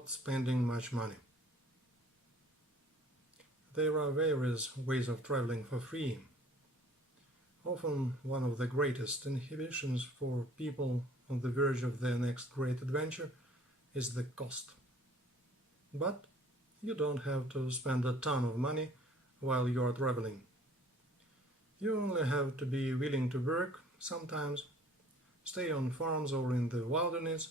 without spending much money. There are various ways of traveling for free. Often one of the greatest inhibitions for people on the verge of their next great adventure is the cost. But you don't have to spend a ton of money while you are traveling. You only have to be willing to work sometimes, stay on farms or in the wilderness,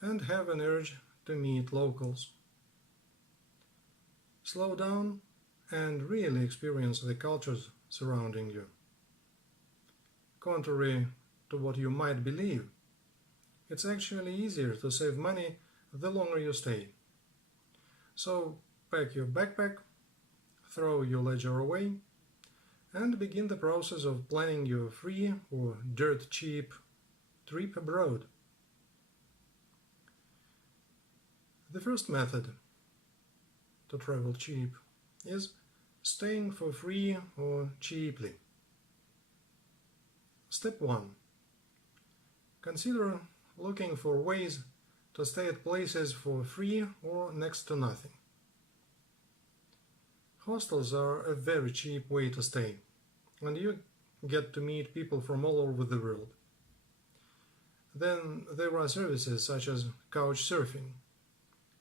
and have an urge to meet locals. Slow down and really experience the cultures surrounding you. Contrary to what you might believe, it's actually easier to save money the longer you stay. So pack your backpack, throw your ledger away, and begin the process of planning your free or dirt cheap trip abroad. The first method to travel cheap is staying for free or cheaply. Step 1. Consider looking for ways to stay at places for free or next to nothing. Hostels are a very cheap way to stay, and you get to meet people from all over the world. Then there are services such as couch surfing,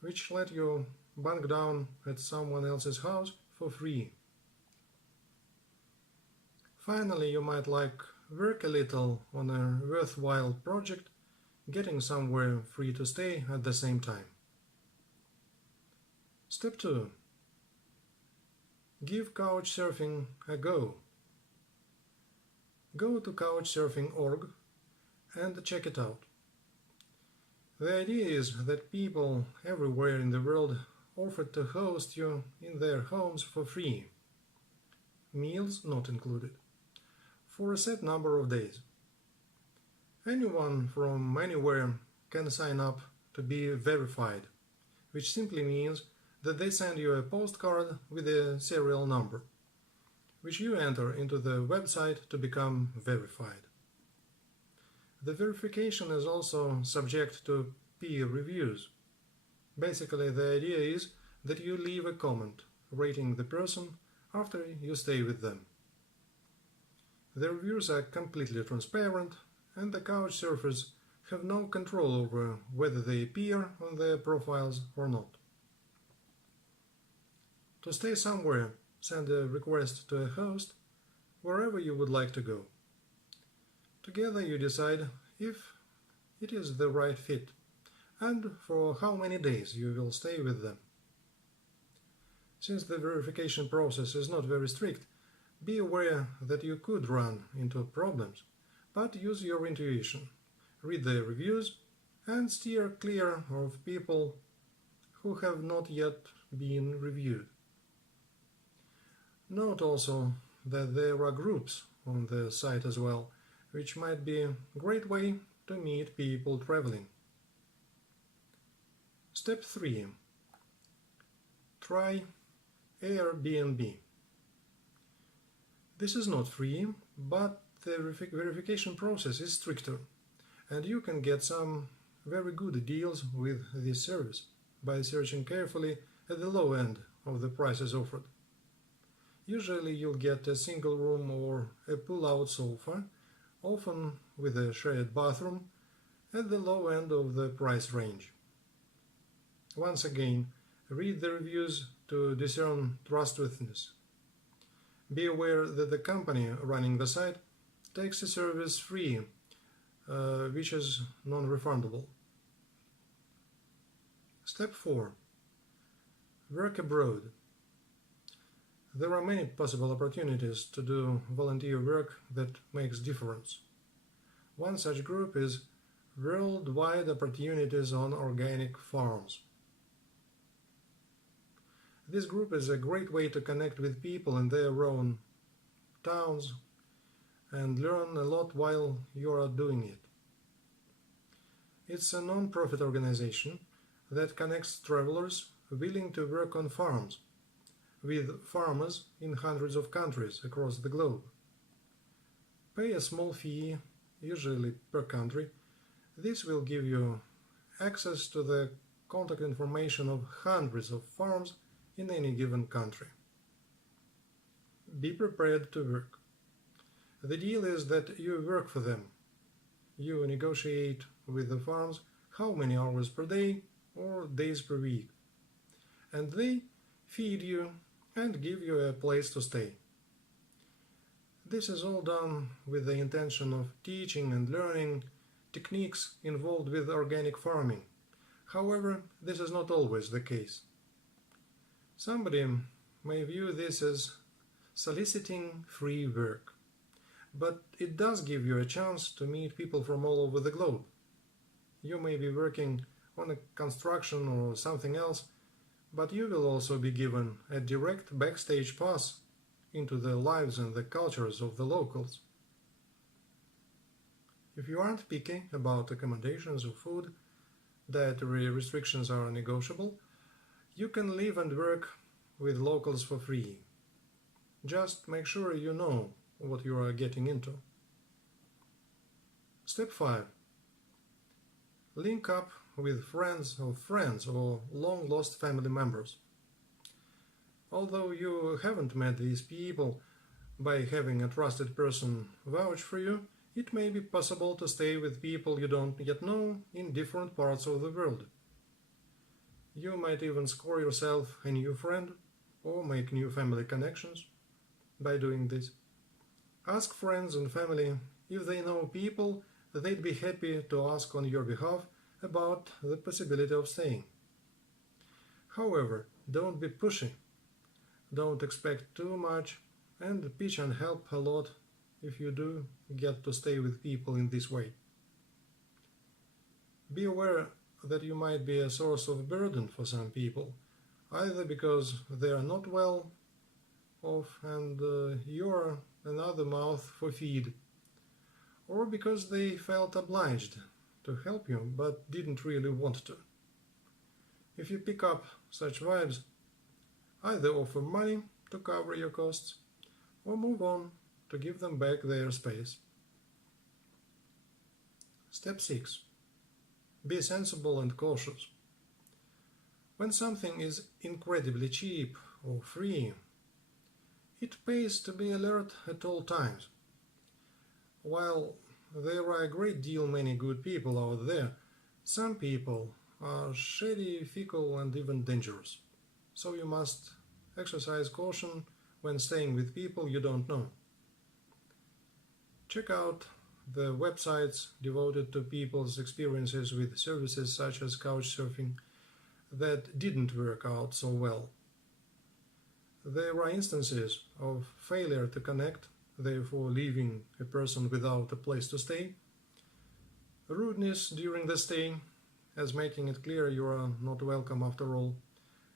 which let you bunk down at someone else's house for free. Finally, you might work a little on a worthwhile project, getting somewhere free to stay at the same time. Step 2. Give couchsurfing a go. Go to couchsurfing.org and check it out. The idea is that people everywhere in the world offer to host you in their homes for free, meals not included, for a set number of days. Anyone from anywhere can sign up to be verified, which simply means that they send you a postcard with a serial number, which you enter into the website to become verified. The verification is also subject to peer reviews. Basically, the idea is that you leave a comment rating the person after you stay with them. The reviews are completely transparent, and the couch surfers have no control over whether they appear on their profiles or not. To stay somewhere, send a request to a host wherever you would like to go. Together you decide if it is the right fit and for how many days you will stay with them. Since the verification process is not very strict, be aware that you could run into problems, but use your intuition, read the reviews, and steer clear of people who have not yet been reviewed. Note also that there are groups on the site as well, which might be a great way to meet people traveling. Step 3. Try Airbnb. This is not free, but the verification process is stricter, and you can get some very good deals with this service by searching carefully at the low end of the prices offered. Usually you'll get a single room or a pull-out sofa, often with a shared bathroom, at the low end of the price range. Once again, read the reviews to discern trustworthiness. Be aware that the company running the site takes the service free, which is non-refundable. Step 4. Work abroad. There are many possible opportunities to do volunteer work that makes difference. One such group is Worldwide Opportunities on Organic Farms. This group is a great way to connect with people in their own towns and learn a lot while you are doing it. It's a non-profit organization that connects travelers willing to work on farms with farmers in hundreds of countries across the globe. Pay a small fee, usually per country. This will give you access to the contact information of hundreds of farms in any given country. Be prepared to work. The deal is that you work for them. You negotiate with the farms how many hours per day or days per week, and they feed you and give you a place to stay. This is all done with the intention of teaching and learning techniques involved with organic farming. However, this is not always the case. Somebody may view this as soliciting free work, but it does give you a chance to meet people from all over the globe. You may be working on a construction or something else, but you will also be given a direct backstage pass into the lives and the cultures of the locals. If you aren't picky about accommodations or food, dietary restrictions are negotiable, you can live and work with locals for free. Just make sure you know what you are getting into. Step 5. Link up with friends or long-lost family members. Although you haven't met these people, by having a trusted person vouch for you, it may be possible to stay with people you don't yet know in different parts of the world. You might even score yourself a new friend or make new family connections by doing this. Ask friends and family if they know people they'd be happy to ask on your behalf about the possibility of staying. However, don't be pushy. Don't expect too much, and pitch and help a lot if you do get to stay with people in this way. Be aware that you might be a source of burden for some people, either because they are not well off and you're another mouth for feed, or because they felt obliged to help you but didn't really want to. If you pick up such vibes, either offer money to cover your costs or move on to give them back their space. Step 6. Be sensible and cautious. When something is incredibly cheap or free, it pays to be alert at all times. While there are a great deal many good people out there, some people are shady, fickle, and even dangerous. So you must exercise caution when staying with people you don't know. Check out the websites devoted to people's experiences with services such as couchsurfing that didn't work out so well. There are instances of failure to connect, therefore leaving a person without a place to stay, rudeness during the stay, as making it clear you are not welcome after all,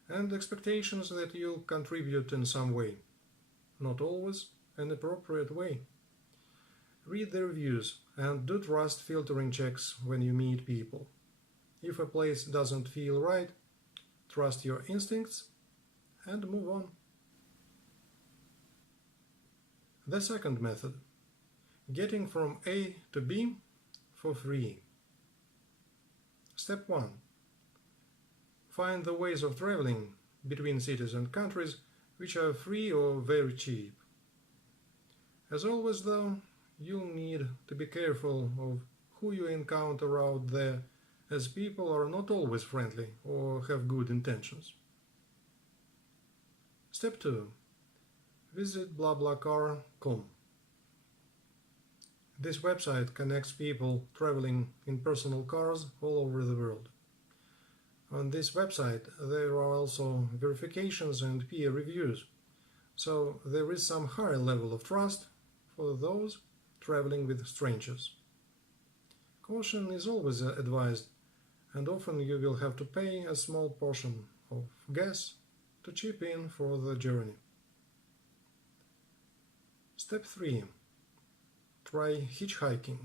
and expectations that you'll contribute in some way, not always an appropriate way. Read the reviews and do trust filtering checks when you meet people. If a place doesn't feel right, trust your instincts and move on. The second method, getting from A to B for free. Step 1. Find the ways of traveling between cities and countries which are free or very cheap. As always though, you'll need to be careful of who you encounter out there, as people are not always friendly or have good intentions. Step 2. Visit BlaBlaCar.com. This website connects people traveling in personal cars all over the world. On this website there are also verifications and peer reviews, so there is some higher level of trust for those traveling with strangers. Caution is always advised, and often you will have to pay a small portion of gas to chip in for the journey. Step 3. Try hitchhiking.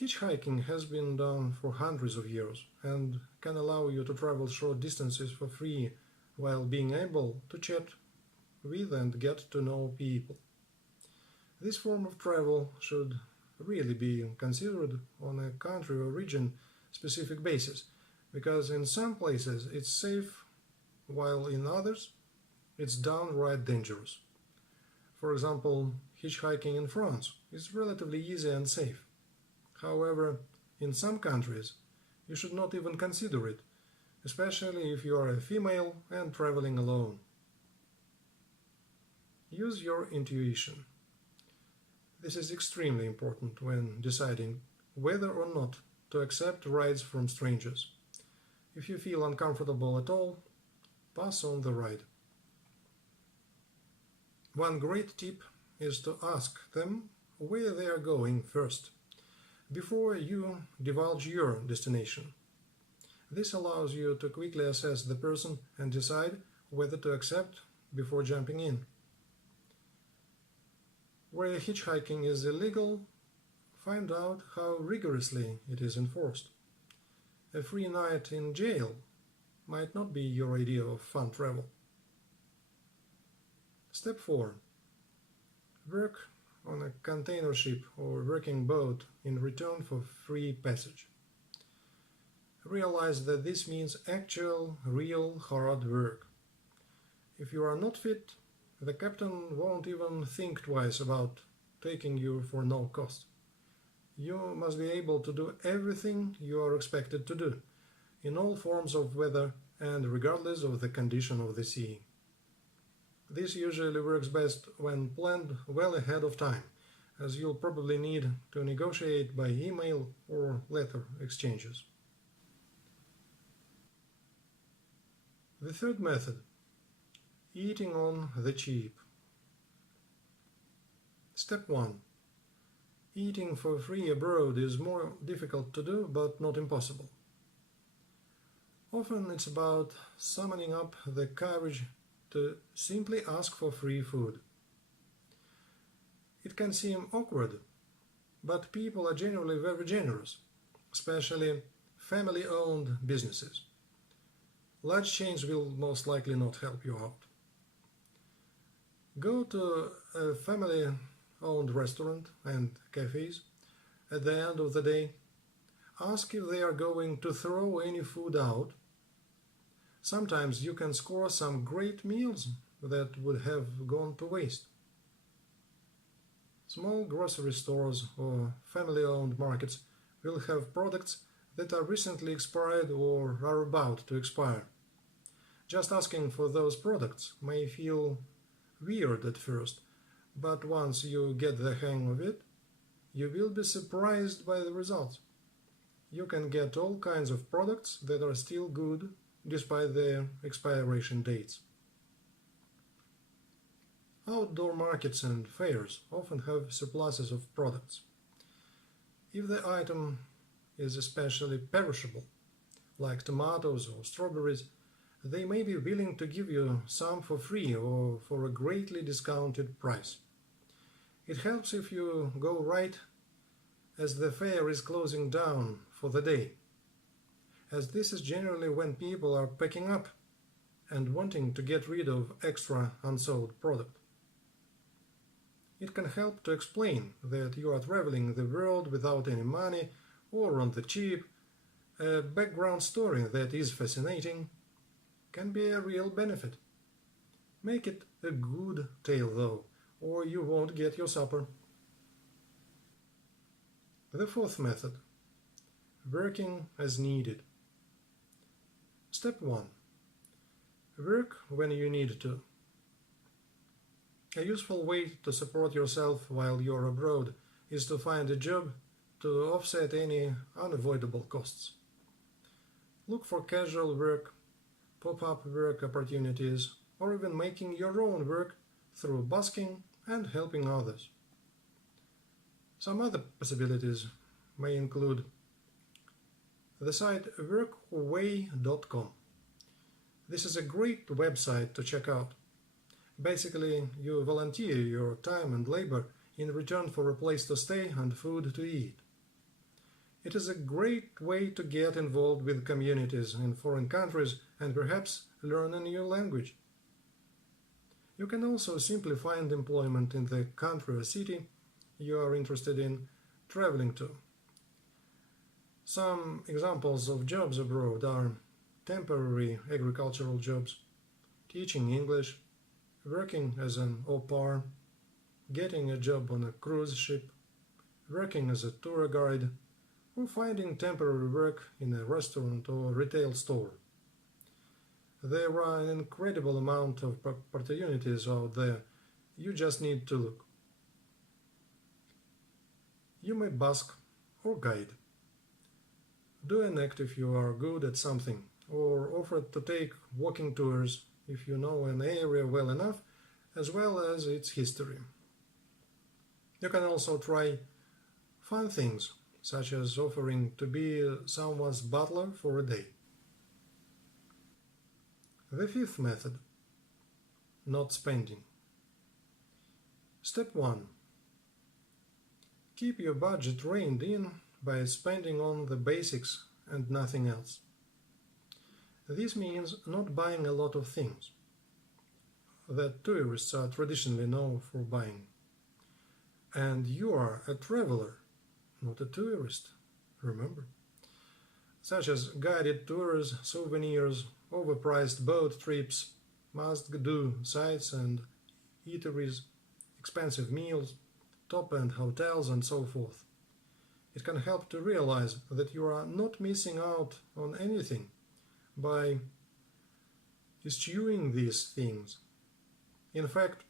Hitchhiking has been done for hundreds of years and can allow you to travel short distances for free while being able to chat with and get to know people. This form of travel should really be considered on a country or region specific basis, because in some places it's safe, while in others it's downright dangerous. For example, hitchhiking in France is relatively easy and safe. However, in some countries you should not even consider it, especially if you are a female and traveling alone. Use your intuition. This is extremely important when deciding whether or not to accept rides from strangers. If you feel uncomfortable at all, pass on the ride. One great tip is to ask them where they are going first, before you divulge your destination. This allows you to quickly assess the person and decide whether to accept before jumping in. Where hitchhiking is illegal, find out how rigorously it is enforced. A free night in jail might not be your idea of fun travel. Step 4. Work on a container ship or working boat in return for free passage. Realize that this means actual, real hard work. If you are not fit, the captain won't even think twice about taking you for no cost. You must be able to do everything you are expected to do, in all forms of weather and regardless of the condition of the sea. This usually works best when planned well ahead of time, as you'll probably need to negotiate by email or letter exchanges. The third method: eating on the cheap. Step 1. Eating for free abroad is more difficult to do, but not impossible. Often it's about summoning up the courage to simply ask for free food. It can seem awkward, but people are generally very generous, especially family-owned businesses. Large chains will most likely not help you out. Go to a family-owned restaurant and cafes at the end of the day. Ask if they are going to throw any food out. Sometimes you can score some great meals that would have gone to waste. Small grocery stores or family-owned markets will have products that are recently expired or are about to expire. Just asking for those products may feel weird at first, but once you get the hang of it, you will be surprised by the results. You can get all kinds of products that are still good despite their expiration dates. Outdoor markets and fairs often have surpluses of products. If the item is especially perishable, like tomatoes or strawberries, they may be willing to give you some for free or for a greatly discounted price. It helps if you go right as the fair is closing down for the day, as this is generally when people are packing up and wanting to get rid of extra unsold product. It can help to explain that you are traveling the world without any money or on the cheap. A background story that is fascinating can be a real benefit. Make it a good tale though, or you won't get your supper. The fourth method: working as needed. Step 1. Work when you need to. A useful way to support yourself while you're abroad is to find a job to offset any unavoidable costs. Look for casual work, pop-up work opportunities, or even making your own work through busking and helping others. Some other possibilities may include the site workaway.com. This is a great website to check out. Basically, you volunteer your time and labor in return for a place to stay and food to eat. It is a great way to get involved with communities in foreign countries and perhaps learn a new language. You can also simply find employment in the country or city you are interested in traveling to. Some examples of jobs abroad are temporary agricultural jobs, teaching English, working as an au pair, getting a job on a cruise ship, working as a tour guide, or finding temporary work in a restaurant or retail store. There are an incredible amount of opportunities out there. You just need to look. You may busk or guide. Do an act if you are good at something, or offer to take walking tours if you know an area well enough, as well as its history. You can also try fun things, such as offering to be someone's butler for a day. The fifth method: not spending. Step 1. Keep your budget reined in by spending on the basics and nothing else. This means not buying a lot of things that tourists are traditionally known for buying. And you are a traveler, not a tourist, remember? Such as guided tours, souvenirs, overpriced boat trips, must-do sites and eateries, expensive meals, top-end hotels, and so forth. It can help to realize that you are not missing out on anything by eschewing these things. In fact,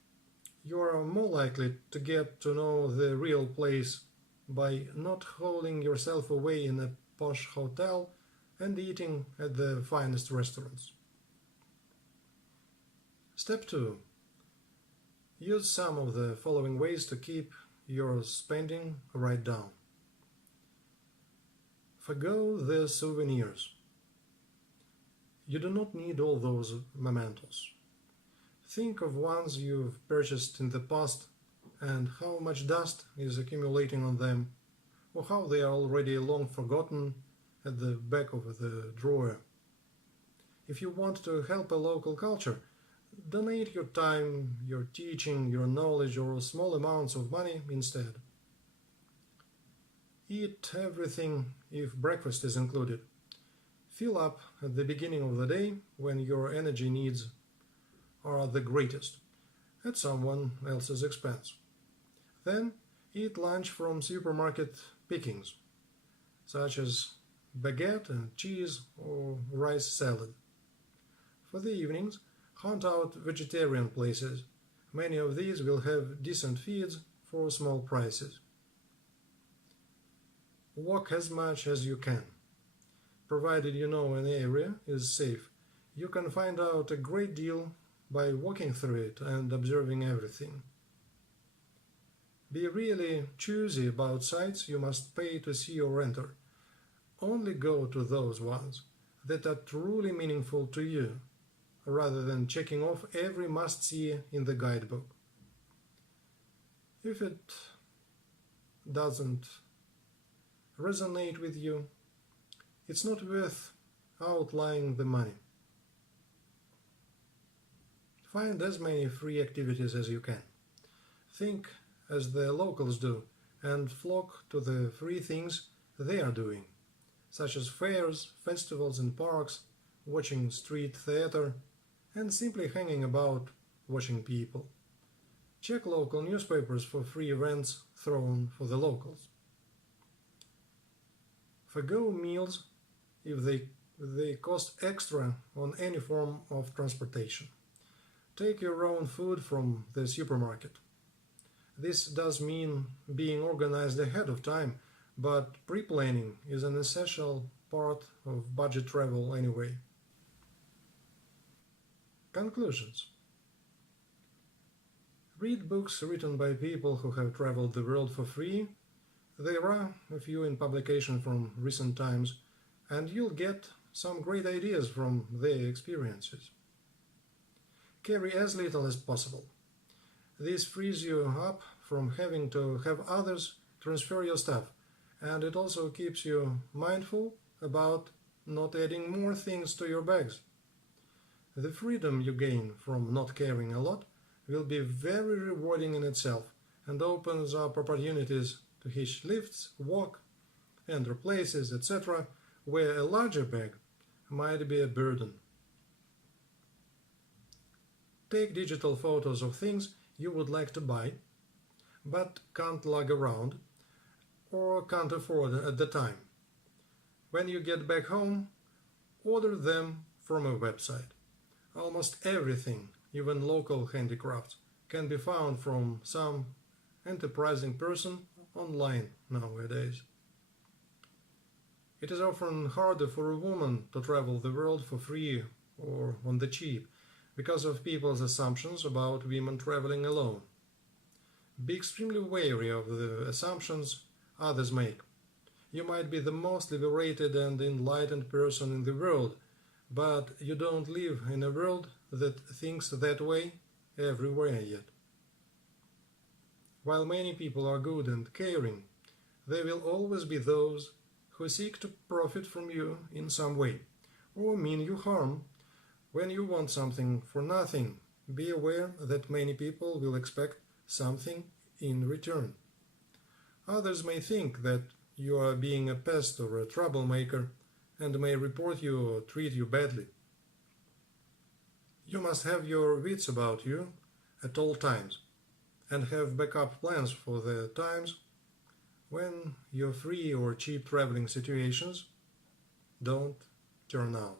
you are more likely to get to know the real place by not hauling yourself away in a posh hotel and eating at the finest restaurants. Step 2. Use some of the following ways to keep your spending right down. Forgo the souvenirs. You do not need all those mementos. Think of ones you've purchased in the past and how much dust is accumulating on them, or how they are already long forgotten at the back of the drawer. If you want to help a local culture, donate your time, your teaching, your knowledge, or small amounts of money instead. Eat everything if breakfast is included. Fill up at the beginning of the day when your energy needs are the greatest, at someone else's expense. Then eat lunch from supermarket pickings, such as baguette and cheese or rice salad. For the evenings, hunt out vegetarian places. Many of these will have decent feeds for small prices. Walk as much as you can. Provided you know an area is safe, you can find out a great deal by walking through it and observing everything. Be really choosy about sites you must pay to see or enter. Only go to those ones that are truly meaningful to you, rather than checking off every must-see in the guidebook. If it doesn't resonate with you, it's not worth outlaying the money. Find as many free activities as you can. Think as the locals do and flock to the free things they are doing, such as fairs, festivals in parks, watching street theater, and simply hanging about watching people. Check local newspapers for free events thrown for the locals. Forgo meals if they cost extra on any form of transportation. Take your own food from the supermarket. This does mean being organized ahead of time, but pre-planning is an essential part of budget travel anyway. Conclusions. Read books written by people who have traveled the world for free. There are a few in publication from recent times, and you'll get some great ideas from their experiences. Carry as little as possible. This frees you up from having to have others transfer your stuff, and it also keeps you mindful about not adding more things to your bags. The freedom you gain from not carrying a lot will be very rewarding in itself and opens up opportunities to hitch lifts, walk, enter places, etc., where a larger bag might be a burden. Take digital photos of things you would like to buy, but can't lug around or can't afford at the time. When you get back home, order them from a website. Almost everything, even local handicrafts, can be found from some enterprising person online nowadays. It is often harder for a woman to travel the world for free or on the cheap because of people's assumptions about women traveling alone. Be extremely wary of the assumptions others make. You might be the most liberated and enlightened person in the world, but you don't live in a world that thinks that way everywhere yet. While many people are good and caring, there will always be those who seek to profit from you in some way, or mean you harm when you want something for nothing. Be aware that many people will expect something in return. Others may think that you are being a pest or a troublemaker and may report you or treat you badly. You must have your wits about you at all times and have backup plans for the times when your free or cheap traveling situations don't turn out.